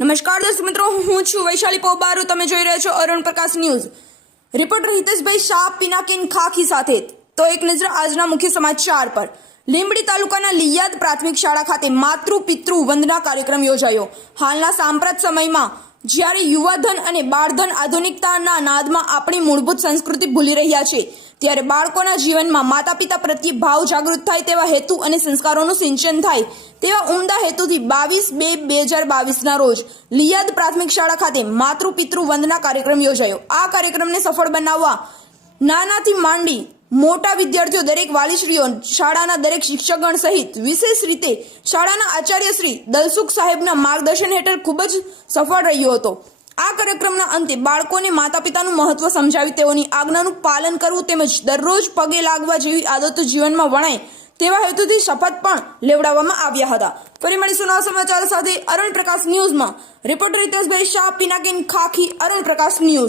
નમસ્કાર દર્શક મિત્રો, હું છું વૈશાલી પોબારુ. તમે જોઈ રહ્યા છો અરુણ પ્રકાશ ન્યૂઝ. રિપોર્ટર હિતેશભાઈ શાહ પિનાકિન ખાખી સાથે. તો એક નજર આજના મુખ્ય સમાચાર પર. લીંબડી તાલુકાના લિયાદ પ્રાથમિક શાળા ખાતે માતૃ પિતૃ વંદના કાર્યક્રમ યોજાયો. હાલના સાંપ્રત સમયમાં જ્યારે યુવાધન અને બાળધન આધુનિકતાના નાદમાં આપણી મૂળભૂત સંસ્કૃતિ ભૂલી રહ્યા છે, ત્યારે બાળકોના જીવનમાં માતા પિતા પ્રત્યે ભાવ જાગૃત થાય તેવા હેતુ અને સંસ્કારોનું સિંચન થાય તેવા ઉમદા હેતુથી 22/2/2022ના રોજ લિયાદ પ્રાથમિક શાળા ખાતે માતૃ પિતૃ વંદના કાર્યક્રમ યોજાયો. આ કાર્યક્રમને સફળ બનાવવા નાનાથી માંડી મોટા વિદ્યાર્થીઓ, દરેક વાલીશ્રીઓ, શાળાના દરેક શિક્ષકગણ સહિત વિશેષ રીતે શાળાના આચાર્ય શ્રી દલસુખ સાહેબના માર્ગદર્શન હેઠળ ખૂબ જ સફળ રહ્યો હતો. આ કાર્યક્રમના અંતે બાળકોને માતા પિતાનું મહત્વ સમજાવી તેઓની આજ્ઞાનું પાલન કરવું તેમજ દરરોજ પગે લાગવા જેવી આદતો જીવનમાં વણાય તેવા હેતુથી શપથ પણ લેવડાવવામાં આવ્યા હતા. ફરી મળીશું નવા સમાચાર સાથે અરુણ પ્રકાશ ન્યૂઝમાં. રિપોર્ટર હિતેશભાઈ શાહ પિનાકિન ખાખી, અરુણ પ્રકાશ ન્યૂઝ.